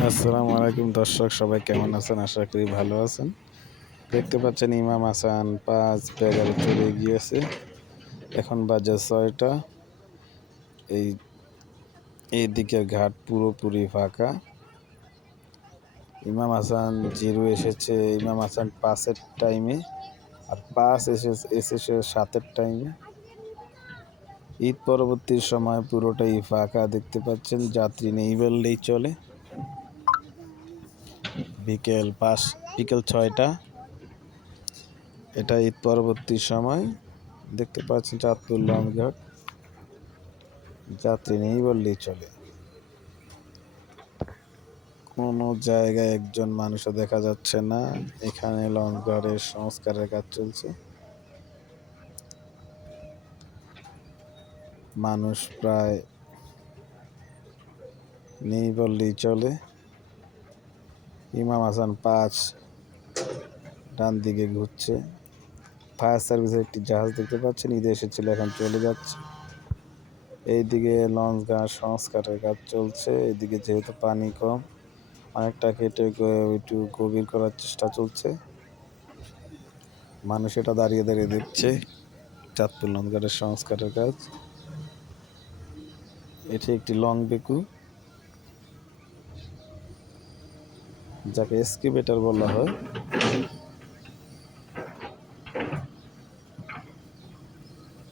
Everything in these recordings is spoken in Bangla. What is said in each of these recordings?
আসসালামু আলাইকুম দর্শক, সবাই কেমন আছেন? আশা করি ভালো আছেন। দেখতে পাচ্ছেন ইমাম হাসান 5-11 চলে গিয়েছে। এখন বাজে 6টা। এই এই দিকের ঘাট পুরোপুরি ফাঁকা। ইমাম হাসান 0 এসেছে ইমাম হাসান 5-এর টাইমে, আর 5 এসেছে 7-এর টাইমে। ঈদ পরবর্তী সময় পুরোটাই ফাঁকা দেখতে পাচ্ছেন, যাত্রী নেই বললেই চলে। বিকেল 6টা, এটা ঈদ পরবর্তী সময়। দেখতে পাচ্ছেন চাঁদপুর লঞ্চঘাট, যাত্রী নেই বললেই চলে। কোনো জায়গায় একজন মানুষও দেখা যাচ্ছে না। এখানে লঞ্চঘাটের সংস্কারের কাজ চলছে। মানুষ প্রায় নেই বললেই চলে। ইমাম হাসান 5 ডান দিকে ঘুরছে। ফায়ার সার্ভিসের একটি জাহাজ দেখতে পাচ্ছেন, ঈদে এসেছিল, এখন চলে যাচ্ছে। এইদিকে লঞ্চঘাট সংস্কারের কাজ চলছে। এদিকে যেহেতু পানি কম, অনেকটা কেটে একটু গভীর করার চেষ্টা চলছে। মানুষ এটা দাঁড়িয়ে দাঁড়িয়ে দেখছে চাঁদপুর লঞ্চঘাটের সংস্কারের কাজ। এটি একটি লং বেকু, যাকে এক্সকেভেটর বলা হয়।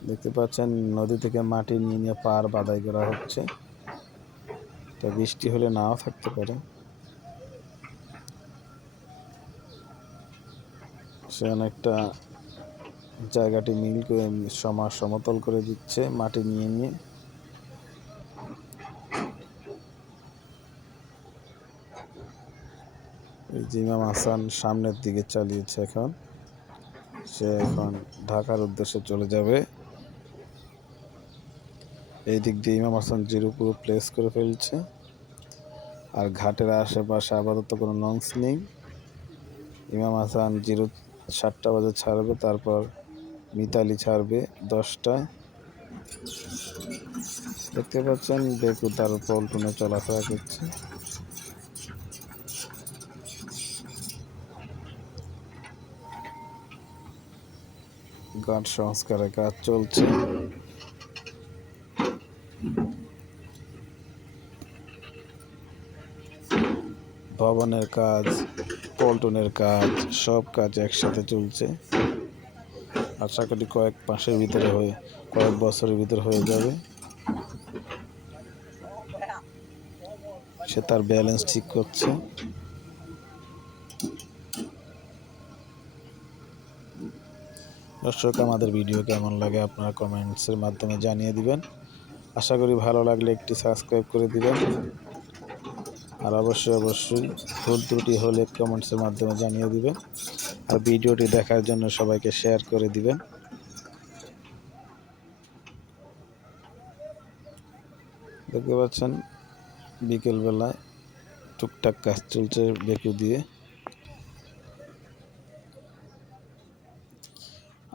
দেখতে পাচ্ছেন নদী থেকে মাটি নিয়ে নিয়ে পার বাধাই করা হচ্ছে। তা বৃষ্টি হলে নাও থাকতে পারে। সে অনেকটা জায়গাটি মিল করে সমতল করে দিচ্ছে মাটি নিয়ে নিয়ে। এই যে ইমাম হাসান সামনের দিকে চালিয়েছে, সে এখন ঢাকার উদ্দেশ্যে চলে যাবে। এই দিক দিয়ে ইমাম হাসান 0 পুরো প্লেস করে ফেলছে, আর ঘাটের আশেপাশে আপাতত কোনো লঞ্চ নেই। ইমাম হাসান 7টা বাজে ছাড়বে, তারপর মিতালি ছাড়বে 10টায়। দেখতে পাচ্ছেন বেকু তার পল্টনে চলাফেরা করছে। ঘাট সংস্কারের কাজ চলছে। ভবনের কাজ, পল্টনের কাজ, সব কাজ একসাথে চলছে। আশা করি কয়েক বছরের ভিতরে হয়ে যাবে। সে তার ব্যালেন্স ঠিক করছে। দর্শক, আমাদের ভিডিও কেমন লাগে আপনারা কমেন্টসের মাধ্যমে জানিয়ে দিবেন। আশা করি ভালো লাগলে একটি সাবস্ক্রাইব করে দিবেন, আর অবশ্যই ভুল ত্রুটি হলে কমেন্টসের মাধ্যমে জানিয়ে দিবেন। আর ভিডিওটি দেখার জন্য সবাইকে শেয়ার করে দিবেন। দেখতে পাচ্ছেন বিকেলবেলায় টুকটাক কাজ চলছে বেকু দিয়ে।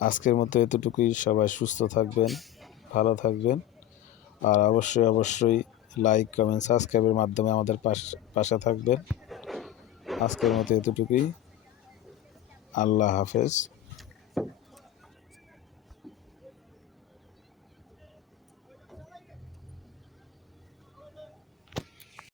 আজকের মতো এতটুকুই। সবাই সুস্থ থাকবেন, ভালো থাকবেন, আর অবশ্যই লাইক, কমেন্ট, সাবস্ক্রাইবের মাধ্যমে আমাদের পাশে থাকবেন। আজকের মতো এতটুকুই। আল্লাহ হাফেজ।